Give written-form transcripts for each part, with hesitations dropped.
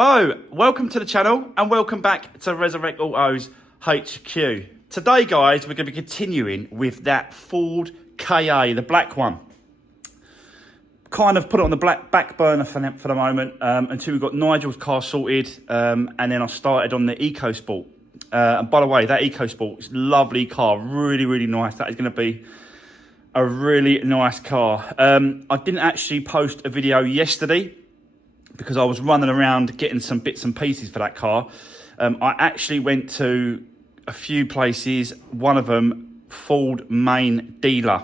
Hello, welcome to the channel and welcome back to Resurwreck Autos HQ. Today guys, we're going to be continuing with that Ford KA, the black one. Kind of put it on the back burner for the moment until we got Nigel's car sorted, and then I started on the EcoSport. And by the way, that EcoSport is a lovely car, really nice. That is going to be a really nice car. I didn't actually post a video yesterday because I was running around getting some bits and pieces for that car. I actually went to a few places, one of them Ford main dealer.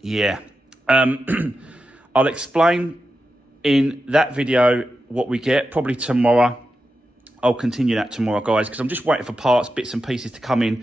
Yeah. I'll explain in that video what we get, probably tomorrow. I'll continue that tomorrow, guys, because I'm just waiting for parts, bits and pieces to come in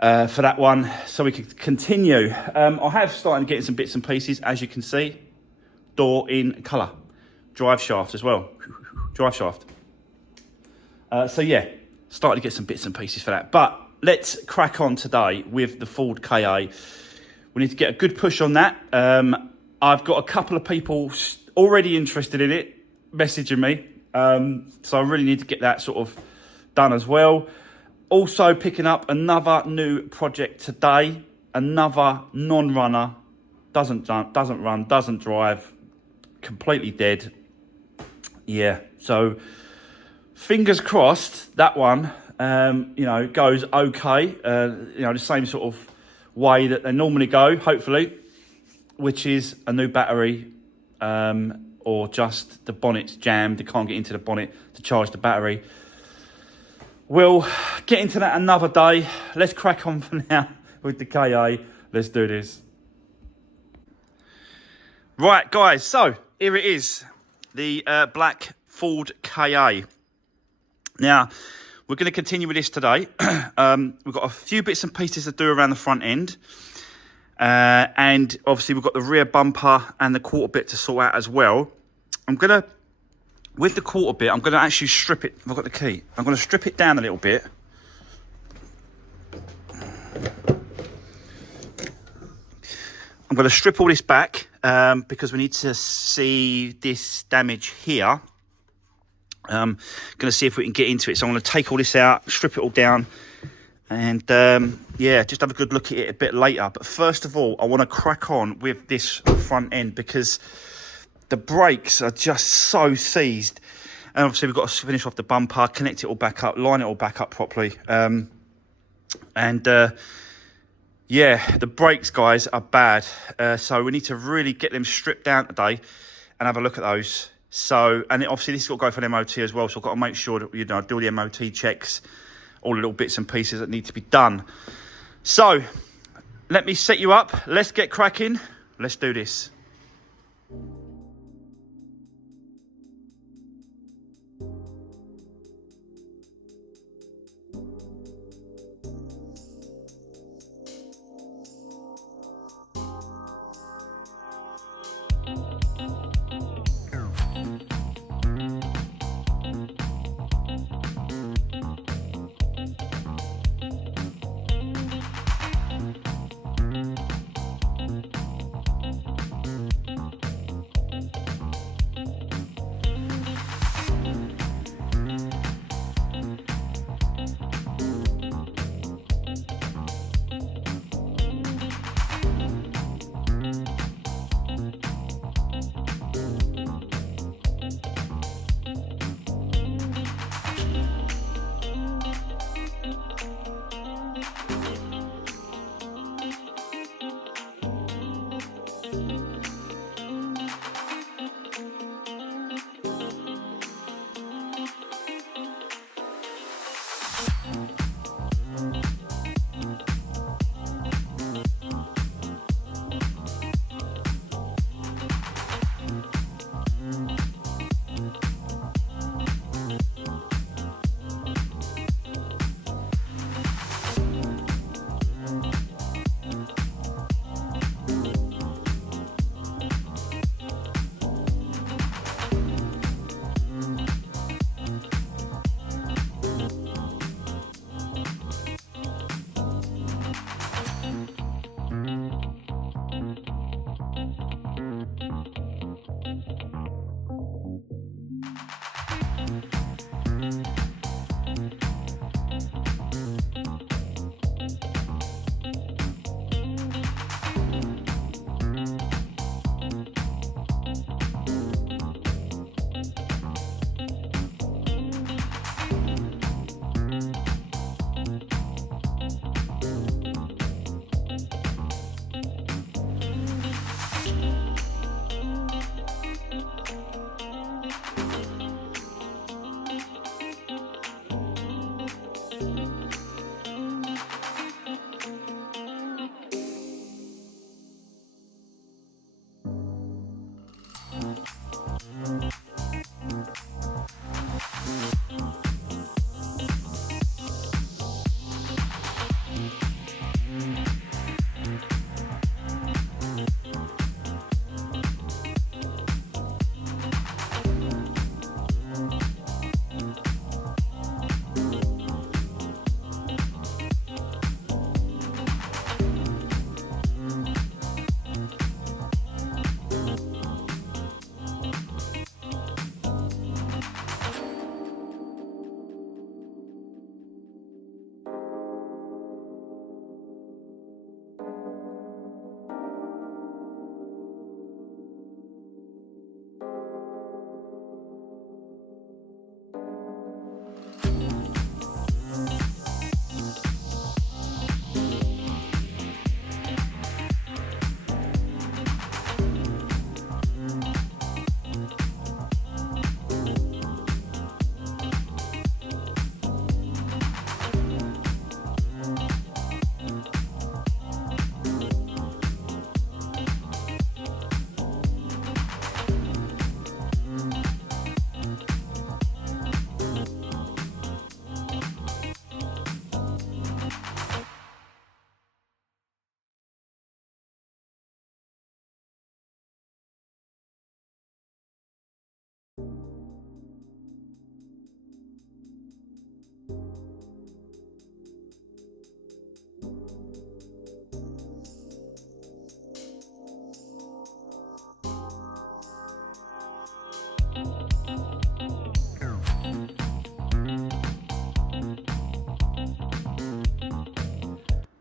for that one so we can continue. I have started getting some bits and pieces, as you can see. Door in colour. Drive shaft as well. Drive shaft. So yeah, started to get some bits and pieces for that. But let's crack on today with the Ford KA. We need to get a good push on that. I've got a couple of people already interested in it messaging me. So I really need to get that sort of done as well. Also picking up another new project today. Another non-runner. Doesn't run, doesn't drive. Completely dead. Yeah, so fingers crossed that one, goes okay. The same sort of way that they normally go, hopefully, which is a new battery or just the bonnet's jammed. They can't get into the bonnet to charge the battery. We'll get into that another day. Let's crack on for now with the KA. Let's do this. Right, guys, so here it is. The black Ford KA. Now, we're going to continue with this today. We've got a few bits and pieces to do around the front end. And obviously, we've got the rear bumper and the quarter bit to sort out as well. With the quarter bit, I'm going to actually strip it. I've got the key. I'm going to strip it down a little bit. I'm going to strip all this back because we need to see this damage here. Going to see if we can get into it. So I'm going to take all this out, strip it all down, and yeah, just have a good look at it a bit later. But first of all, I want to crack on with this front end because the brakes are just so seized. And obviously, we've got to finish off the bumper, connect it all back up, line it all back up properly. Yeah, the brakes, guys, are bad. So we need to really get them stripped down today and have a look at those. So, and obviously this has got to go for the MOT as well. So I've got to make sure that, do all the MOT checks, all the little bits and pieces that need to be done. So let me set you up. Let's get cracking. Let's do this.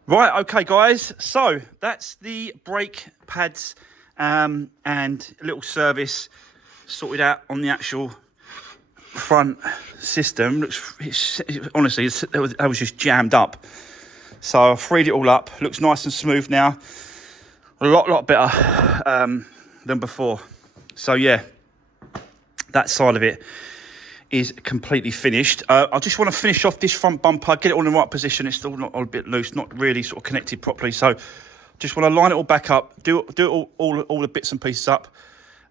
Right, okay, guys. So that's the brake pads and a little service sorted out on the actual front system. Honestly, I was just jammed up. So I freed it all up. Looks nice and smooth now. A lot better than before. So yeah, that side of it is completely finished. I just want to finish off this front bumper, get it all in the right position. It's still not a bit loose, not really sort of connected properly. So just want to line it all back up, do all the bits and pieces up,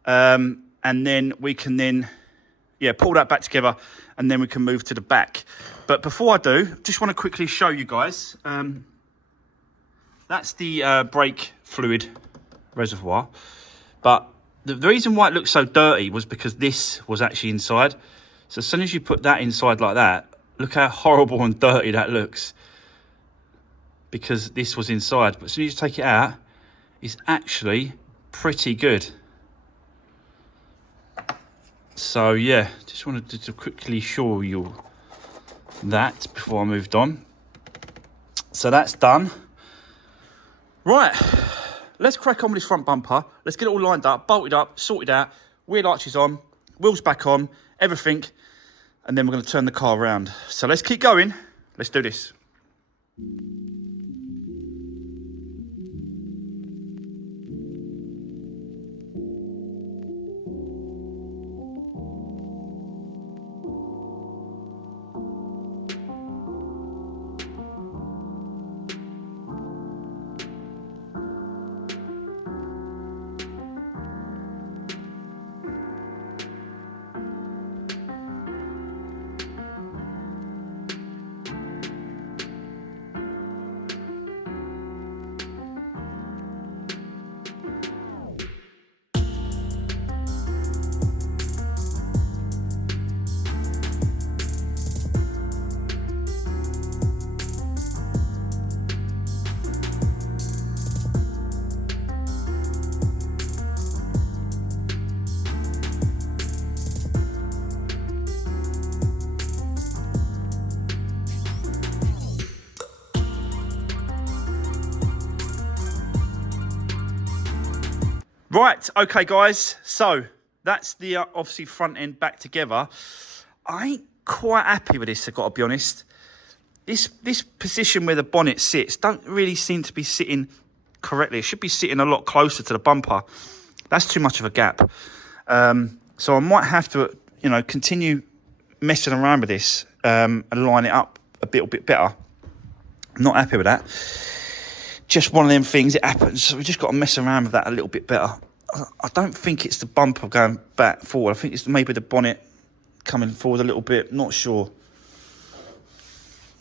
and then we can pull that back together, and then we can move to the back. But before I do, just want to quickly show you guys. That's the brake fluid reservoir, but the reason why it looks so dirty was because this was actually inside. So as soon as you put that inside like that, look how horrible and dirty that looks, because this was inside. But as soon as you take it out, it's actually pretty good. So yeah, just wanted to quickly show you that before I moved on. So that's done. Right, let's crack on with this front bumper. Let's get it all lined up, bolted up, sorted out, wheel arches on, wheels back on, everything, and then we're going to turn the car around. So let's keep going. Let's do this. Right, okay guys, so that's the obviously front end back together. I ain't quite happy with this, I've got to be honest. This position where the bonnet sits don't really seem to be sitting correctly. It should be sitting a lot closer to the bumper. That's too much of a gap. So I might have to, continue messing around with this and line it up a little bit better. I'm not happy with that. Just one of them things, it happens. So we just got to mess around with that a little bit better. I don't think it's the bumper going back forward. I think it's maybe the bonnet coming forward a little bit. Not sure.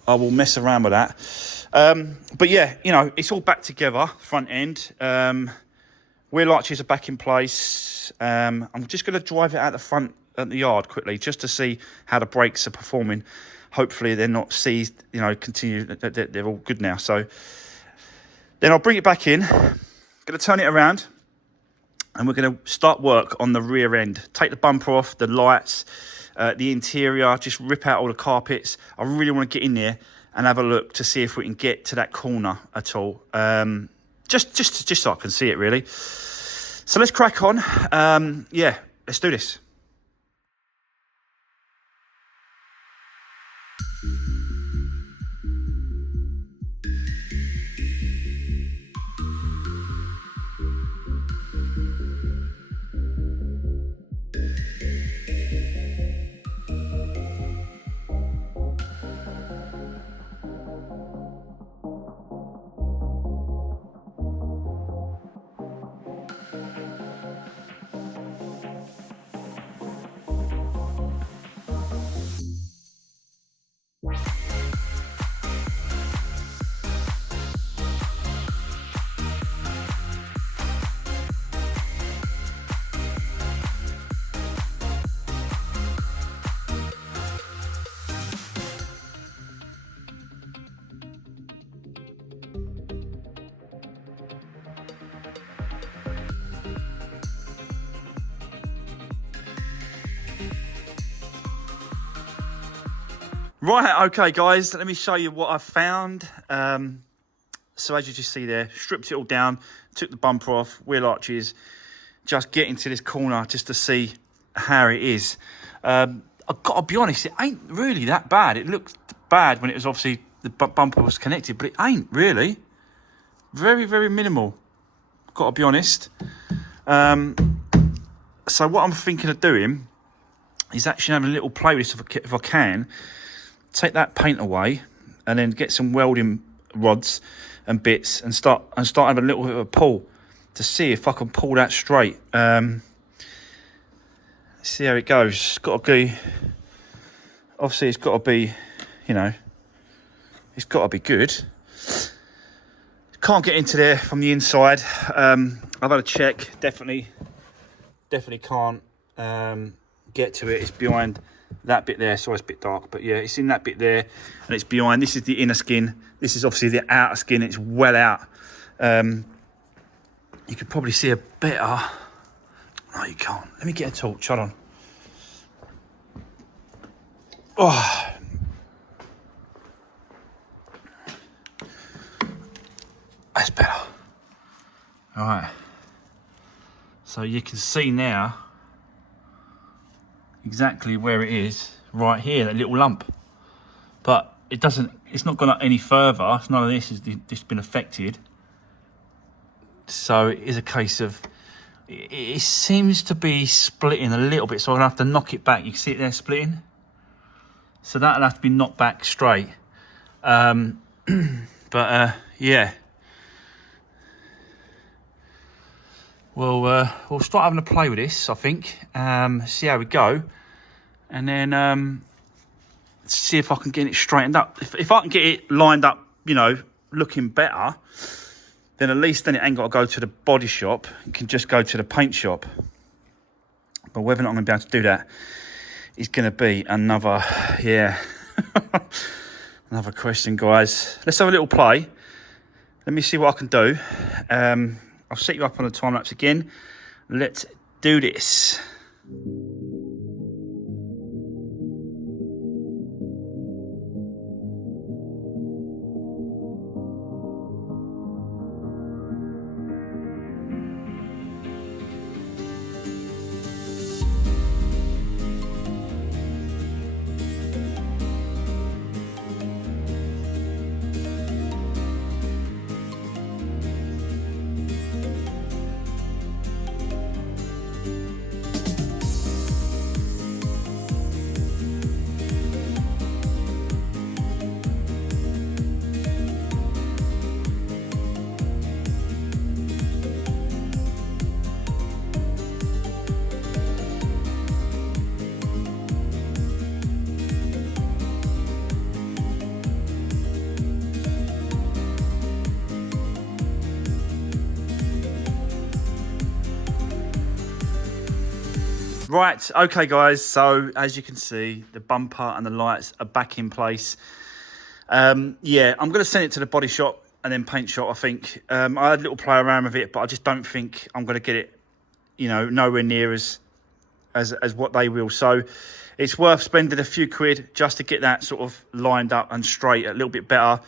I will mess around with that. But yeah, it's all back together, front end. Wheel arches are back in place. I'm just going to drive it out the front at the yard quickly just to see how the brakes are performing. Hopefully they're not seized, continue. They're all good now. So then I'll bring it back in, going to turn it around, and we're going to start work on the rear end. Take the bumper off, the lights, the interior, just rip out all the carpets. I really want to get in there and have a look to see if we can get to that corner at all. Just so I can see it, really. So let's crack on. Yeah, let's do this. Right, okay, guys, let me show you what I've found. So as you just see there, stripped it all down, took the bumper off, wheel arches, just get into this corner just to see how it is. I've got to be honest, it ain't really that bad. It looked bad when it was obviously the bumper was connected, but it ain't really. Very, very minimal. Got to be honest. So what I'm thinking of doing is actually having a little play with this if I can. Take that paint away and then get some welding rods and bits and start having a little bit of a pull to see if I can pull that straight. See how it goes. It's got to be, obviously it's got to be, you know, it's got to be good. Can't get into there from the inside. I've had a check, definitely can't get to it. It's behind that bit there, so it's a bit dark, but yeah, it's in that bit there and it's behind. This is the inner skin, this is obviously the outer skin. It's well out. You could probably see a better, no you can't, let me get a torch, hold on. Oh, that's better. All right, so you can see now exactly where it is right here, that little lump, but it's not gone up any further. None of this has been affected, so it is a case of it seems to be splitting a little bit, so I'm gonna have to knock it back. You can see it there splitting, so that'll have to be knocked back straight. But yeah, we'll start having a play with this, I think. See how we go, and then see if I can get it straightened up. If I can get it lined up, you know, looking better, then at least then it ain't got to go to the body shop. It can just go to the paint shop. But whether or not I'm going to be able to do that is going to be another, yeah, another question, guys. Let's have a little play. Let me see what I can do. I'll set you up on a time lapse again. Let's do this. Right, okay guys, so as you can see, the bumper and the lights are back in place. Yeah, I'm going to send it to the body shop and then paint shop, I think. I had a little play around with it, but I just don't think I'm going to get it, you know, nowhere near as what they will. So it's worth spending a few quid just to get that sort of lined up and straight a little bit better.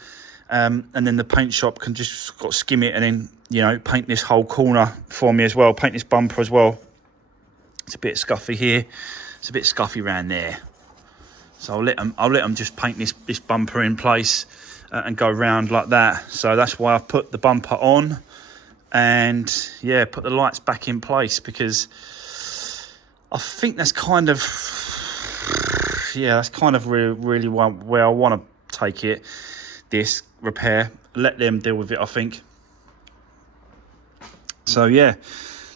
And then the paint shop can just skim it and then, you know, paint this whole corner for me as well, paint this bumper as well. It's a bit scuffy here. It's a bit scuffy around there. So I'll let them just paint this bumper in place and go round like that. So that's why I've put the bumper on and yeah, put the lights back in place, because I think that's kind of, yeah, that's kind of really where I want to take it. This repair, let them deal with it, I think. So yeah.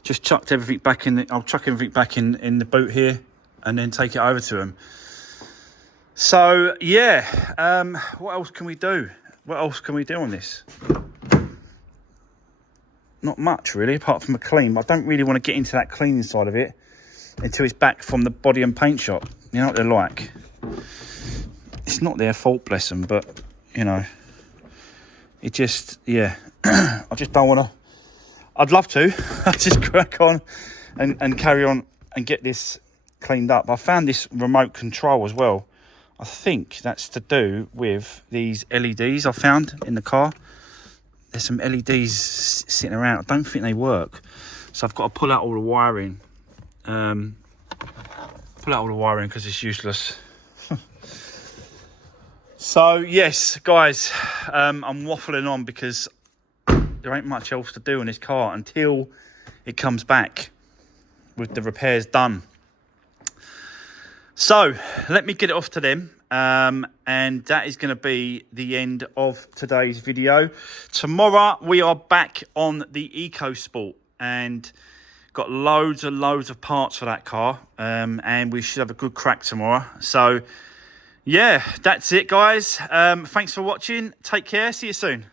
Just chucked everything back in. I'll chuck everything back in the boot here, and then take it over to them. So yeah, what else can we do? What else can we do on this? Not much really, apart from a clean. I don't really want to get into that cleaning side of it until it's back from the body and paint shop. You know what they're like. It's not their fault, bless them, but you know, it just, yeah. I just don't want to. I'd love to just crack on and carry on and get this cleaned up. I found this remote control as well. I think that's to do with these LEDs I found in the car. there's some LEDs sitting around. I don't think they work. So I've got to pull out all the wiring. Pull out all the wiring because it's useless. So yes, guys, I'm waffling on because there ain't much else to do in this car until it comes back with the repairs done. So let me get it off to them. And that is going to be the end of today's video. Tomorrow we are back on the EcoSport and got loads and loads of parts for that car. And we should have a good crack tomorrow. So yeah, that's it, guys. Thanks for watching. Take care. See you soon.